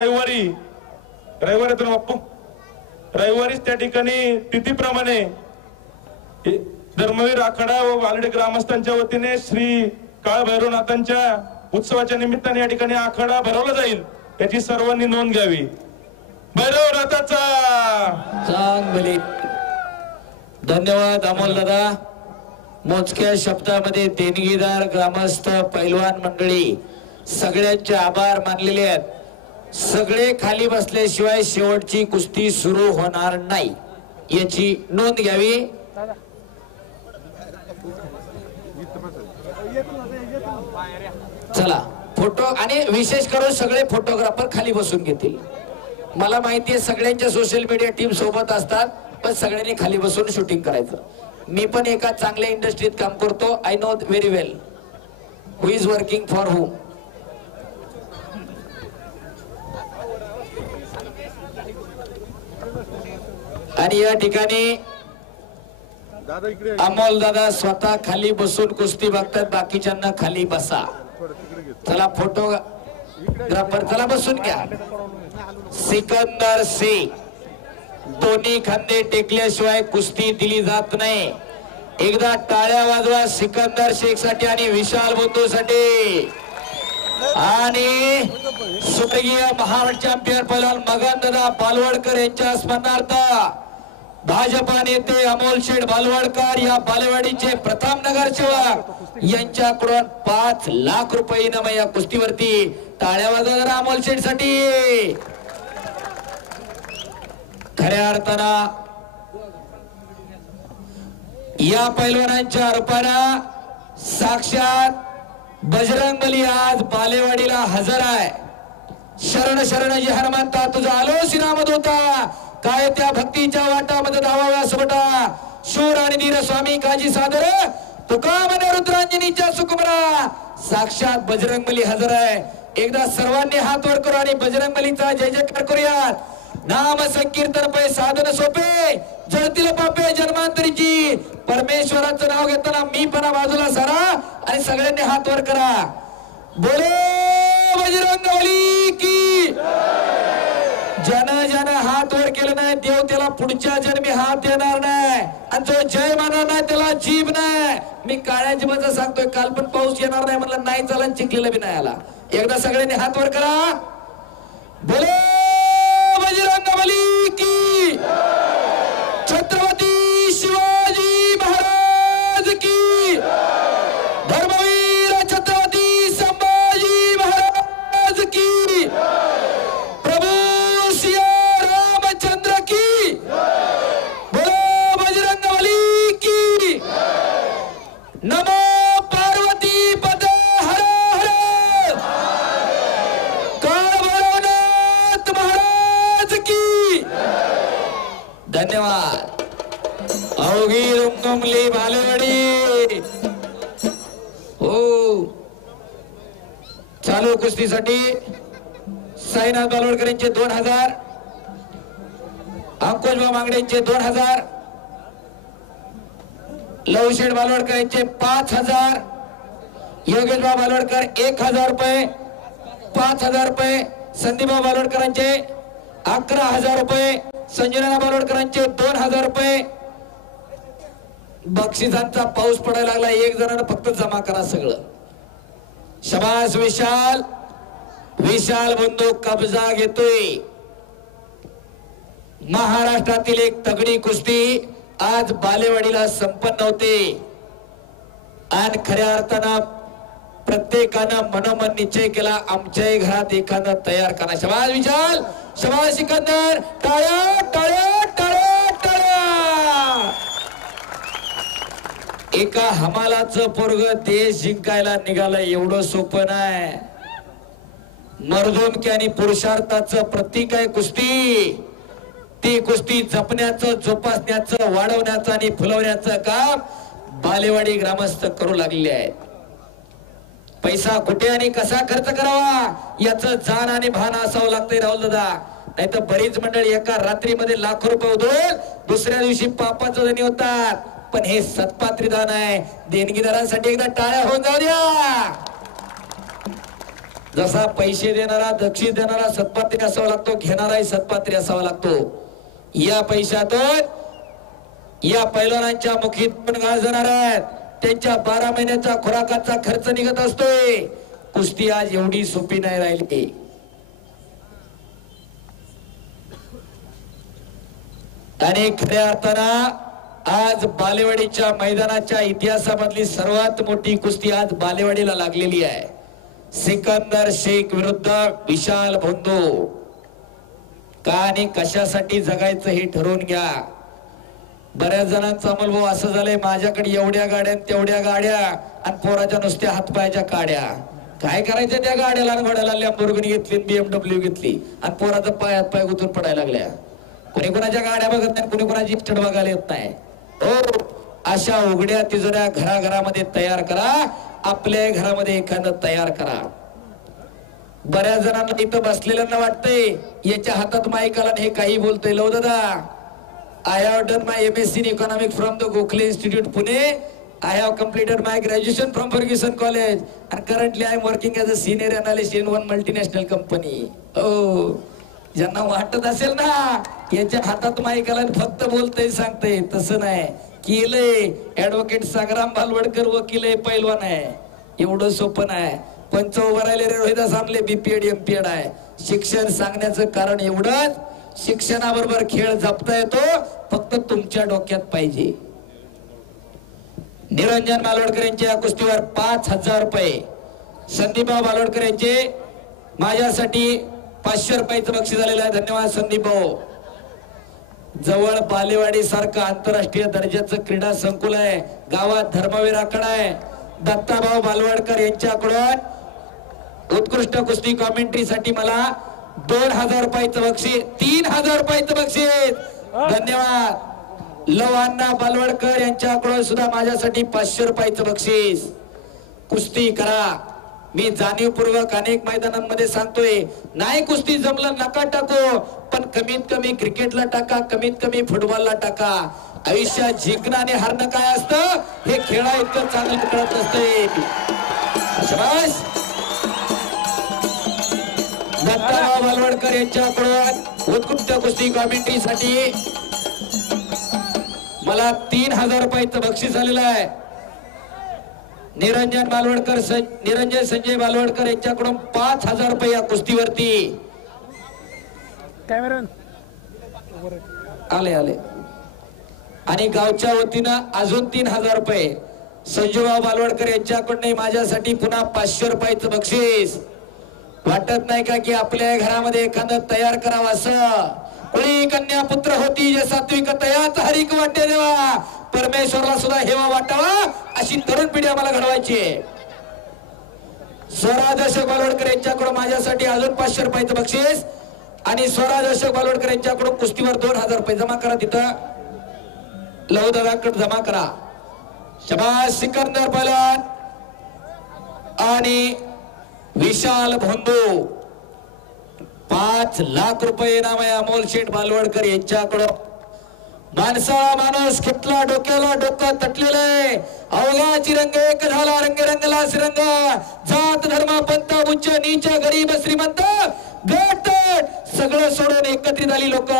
रविवारी तर बाप्पू रविवारीच त्या ठिकाणी तिथीप्रमाणे धर्मवीर आखाडा व वालडे ग्रामस्थांच्या वतीने श्री काळ भैरवनाथांच्या उत्सवाच्या निमित्ताने या ठिकाणी आखाडा भरवला जाईल, याची सर्वांनी नोंद घ्यावी. भैरवनाथाचा चांगले धन्यवाद अमोल दादा. मोजक्या शब्दामध्ये देणगीदार ग्रामस्थ पैलवान मंडळी सगळ्यांचे आभार मानलेले आहेत. सगळे खाली बसल्याशिवाय शेवटची कुस्ती सुरू होणार नाही, याची नोंद घ्यावी. चला फोटो, आणि विशेष करून सगळे फोटोग्राफर खाली बसून घेतील. मला माहिती आहे सगळ्यांच्या सोशल मीडिया टीम सोबत असतात, पण सगळ्यांनी खाली बसून शूटिंग करायचं. मी पण एका चांगल्या इंडस्ट्रीत काम करतो. I know very well who is working for who. आणि या ठिकाणी अमोल दादा स्वतः खाली बसून कुस्ती बघतात, बाकीच्यांना खाली बसा. चला फोटोग्राफर चला बसून घ्या. सिकंदर शेख, दोन्ही खांदे टेकल्याशिवाय कुस्ती दिली जात नाही. एकदा टाळ्या वाजवा सिकंदर शेख साठी आणि विशाल बुद्धू साठी. आणि सुटगीय महाराष्ट्र चॅम्पियन पैलवान मगन दादा बालवडकर यांच्या स्मरणार्थ भाजपा नेते अमोल शेठ बालवडकर या बालेवाडीचे प्रथम नगरसेवक यांच्याकडून 5 लाख रुपये इनाम या कुस्तीवरती. टाळ्या वाजवा अमोल शेठ साठी. खऱ्या अर्थानं या पैलवानांच्या रूपानं साक्षात बजरंगबली आज बालेवाडीला हजर आहे. शरण शरण जी हनुमंता तुझा आलो श्रीरामद होता, काय त्या भक्तीच्या वाटामध्ये धावाव्या सोबटा. शूर आणि धीर स्वामी काजी सादर तुका म्हणे रुद्रांजनीच्या सुकुमरा. साक्षात बजरंगबली हजर आहे. एकदा सर्वांनी हात वर करू आणि बजरंगबलीचा जय जयकार करूयात. नाम संकीर्तन पै साधन सोपे, जळतील पापे जन्मांतरीची. परमेश्वराचं नाव घेताना मी पण बाजूला सारा आणि सगळ्यांनी हात वर करा. बोलो बजरंगबली की. जन जन हात वर केलं नाही देव त्याला पुढच्या जन्मी हात देणार नाही, आणि जो जय म्हणणार नाही त्याला जीभ नाही. मी काळ्या जीवाचं सांगतोय, काल पण पाऊस येणार नाही म्हणलं नाही चाला, चिखलेला बी नाही आला. एकदा सगळ्यांनी हात वर करा. बोलो बजरंगबली की. छत्रपती शिवाजी महाराज की. धर्मवीर छत्रपती संभाजी महाराज की. प्रभू सिया रामचंद्र की. बोलो बजरंगबली की. नमो पार्वती पते हर हर. काळ भैरवनाथ महाराज की. धन्यवाद. अवघी रुमनुमली बालेवाडी. हो, चालू कुस्तीसाठी साईनाथ बालवडकर यांचे 2000, अंकुशभाऊ मांगडे यांचे 2000, लवशेठ बालवडकर यांचे 5000, योगेशभाऊ बालवडकर 1000 रुपये, 5000 रुपये, संदीपभाऊ बालवडकरांचे 11000 रुपये, संजना बालवडकरांचे 2000 रुपये. बक्षिसांचा पाऊस पडायला लागला, एक जणांना फक्त जमा करा सगळं. शबास विशाल. विशाल बंधू कब्जा घेतोय. महाराष्ट्रातील एक तगडी कुस्ती आज बालेवाडीला संपन्न होते, आणि खऱ्या अर्थानं प्रत्येकानं मनोमन निश्चय केला आमच्याही घरात एखादं तयार करा. शबास विशाल, शबास सिकंदर. टाळ्या टाळ्या टाळ्या टाळ्या. एका हमालाचं पोरग देश जिंकायला निघालं एवढं सोपं नाही. मर्दुमकी आणि पुरुषार्थाचं प्रतीक आहे कुस्ती. ती कुस्ती जपण्याचं, जोपासण्याचं, वाढवण्याचं आणि फुलवण्याचं काम बालेवाडी ग्रामस्थ करू लागले आहेत. पैसा कुठे आणि कसा खर्च करावा याचं जाण आणि भान असावं लागतंय राहुल दादा. नाही तर बरीच मंडळी एका रात्रीमध्ये लाखो रुपये उधळून दुसऱ्या दिवशी पापाचं धनी होतात. पण हे सत्पात्री दान आहे. देणगीदारांसाठी एकदा टाळ्या होऊन जाऊ द्या. जसा पैसे देणारा बक्षीस देणारा सत्पात्री असावा लागतो, घेणाराही सत्पात्री असावा लागतो. या पैशातून या पैलवानांच्या मुखीत पण गाजणार आहेत, त्यांच्या 12 महिन्याचा खुराकाचा खर्च निघत असतोय. कुस्ती आज एवढी सोपी नाही राहिली. आणि खऱ्या अर्थानं आज बालेवाडीच्या मैदानाच्या इतिहासामधली सर्वात मोठी कुस्ती आज बालेवाडीला लागलेली आहे. सिकंदर शेख विरुद्ध विशाल भोंदू. का आणि कशासाठी जगायचं हे ठरवून घ्या. बऱ्याच जणांचा अमलभाव असं झालंय, माझ्याकडे एवढ्या गाड्या तेवढ्या गाड्या आणि पोराच्या नुसत्या हातपायाच्या काड्या. काय करायचं त्या गाड्याला आणि घोड्याला? लॅम्बोर्गिनी घेतली, BMW घेतली आणि पोराचा पाय हातपाय गुतून पडायला लागल्या. कोणी कोणाच्या गाड्या बघत नाही, कोणी कोणाची इस्टेट बघायला येत नाही. हो, अशा उघड्या तिजोऱ्या घराघरामध्ये तयार करा. आपल्या घरामध्ये एखादं तयार करा. बऱ्याच जणांना इथं बसलेल्यांना वाटतंय याच्या हातात माईक आला हे काही बोलतोय. लो दादा, I have done my MSc in economics from the Gokhale Institute, Pune. I have completed my graduation from Ferguson College and currently I am working as a senior analyst in one multinational company. Oh, ज्यांना वाटत असेल ना याच्या हातात mic आला फक्त बोलतय सांगतय, तसं नाही. केलंय ऍडव्होकेट संग्राम बालवडकर वकील आहे, पैलवान आहे. एवढं सोपं नाही. पंच उभं राहिले रे रोहिदास आमले, BPEd MPEd आहे. शिक्षण सांगण्याचं कारण एवढंच, शिक्षणाबरोबर खेळ जपता येतो, फक्त तुमच्या डोक्यात पाहिजे. निरंजन बालवडकर यांच्या कुस्तीवर 5,000 रुपये. संदीपराव बालवडकर यांचे माझ्यासाठी 500 रुपयाचं बक्षीस झालेलं आहे. धन्यवाद संदीप भाऊ. जवळ बालेवाडी सारखं आंतरराष्ट्रीय दर्जाचं क्रीडा संकुल आहे, गावात धर्मवीर आखाडा आहे. दत्ताभाऊ बालवडकर यांच्याकडून उत्कृष्ट कुस्ती कॉमेंट्री साठी मला 2,000 रुपयाचं बक्षीस, 3,000 रुपयाचं बक्षीस. धन्यवाद. लवांना बालवडकर यांच्याकडून सुद्धा माझ्यासाठी 500 रुपयाचं बक्षीस. कुस्ती करा. मी जाणीवपूर्वक अनेक मैदानांमध्ये सांगतोय, नाही कुस्ती जमलं नका टाकू, पण कमीत कमी क्रिकेटला टाका, कमीत कमी फुटबॉलला टाका. आयुष्यात जिंकणं आणि हारणं काय असतं हे खेळा इतकं चांगलं कळत असते. शाबास. दत्ताराव बालवडकर यांच्याकडून उत्कृष्ट कुस्ती कॉमेंट्री साठी मला 3,000 रुपयाचं बक्षीस झालेलं आहे. निरंजन बालवडकर, निरंजन संजय बालवडकर यांच्याकडून 5,000 रुपये या कुस्तीवरती आले आले. आणि गावच्या वतीनं अजून 3,000 रुपये. संजूभाऊ बालवडकर यांच्याकडून माझ्यासाठी पुन्हा 500 रुपयाचं बक्षीस. वाटत नाही का की आपल्या घरामध्ये एखादं तयार करावं असं? कोणी कन्या पुत्र होती जे सात्विक तयाच हरिक वाटे देवा, परमेश्वरला सुद्धा हेवा वाटावा, अशी तरुण पिढी आम्हाला घडवायची आहे. स्वराज अशोक बालवडकर यांच्याकडून माझ्यासाठी अजून 500 रुपयाचं बक्षीस. आणि स्वराज अशोक बालवडकर यांच्याकडून कुस्तीवर 2,000 रुपये जमा करा. तिथं लवदादाकडे जमा करा. शाबास. सिकंदर पहलवान आणि विशाल भोंदू 5 लाख रुपये इनाम आहे. अमोल शेठ बालवडकर यांच्याकडून. माणसाळा माणूस खेटला, डोक्याला डोकं तटलेलं आहे. अवघाची रंग एक झाला, रंग रंगला श्रीरंग. जात धर्म पंथ उच्च नीच गरीब श्रीमंत गट सगळं सोडून एकत्रित आली लोक.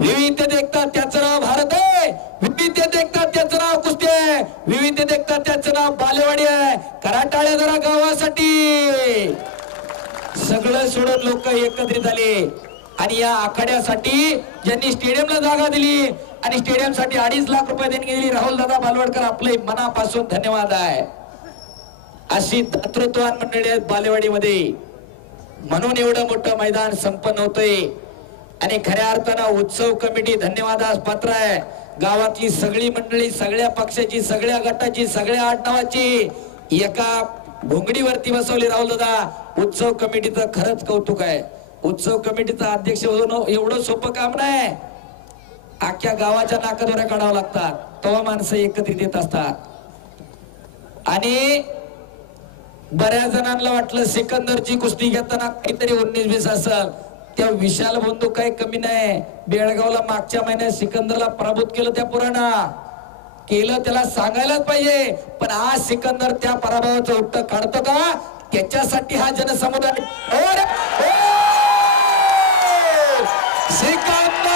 विविधतेत एकता त्याचं नाव भारत आहे, विविधतेत एकता त्याचं नाव कुस्ती आहे, विविधतेत एकता त्याचं नाव बालेवाडी आहे. कराटाळ्या जरा गावासाठी. सगळं सोडून लोक एकत्रित आले. आणि या आखाड्यासाठी ज्यांनी स्टेडियमला जागा दिली आणि स्टेडियम साठी 2.5 लाख रुपये देणगी दिली, राहुल दादा बालवडकर आपले मनापासून धन्यवाद आहे. अशी दातृत्ववान मंडळी आहेत बालेवाडीमध्ये, म्हणून एवढं मोठं मैदान संपन्न होतंय. आणि खऱ्या अर्थानं उत्सव कमिटी धन्यवादास पात्र आहे. गावातली सगळी मंडळी, सगळ्या पक्षाची, सगळ्या गटाची, सगळ्या आडनावाची एका घोंगडीवरती बसवली. राहुल दादा, उत्सव कमिटीचं खरंच कौतुक आहे. उत्सव कमिटीचा अध्यक्ष होणं एवढं सोपं काम नाही. अख्ख्या गावाच्या नाकादोऱ्या काढावं लागतात, तेव्हा माणसं एकत्रित येत असतात. आणि बऱ्याच जणांना वाटलं सिकंदरची कुस्ती घेताना काहीतरी 19-20 असेल. त्या विशाल बंधू काही कमी नाही. बेळगावला मागच्या महिन्यात सिकंदरला पराभूत केलं. त्या पुराणा केलं, त्याला सांगायलाच पाहिजे. पण आज सिकंदर त्या पराभवाचं उत्तर काढतो का त्याच्यासाठी हा जनसमुदाय श्रीकांत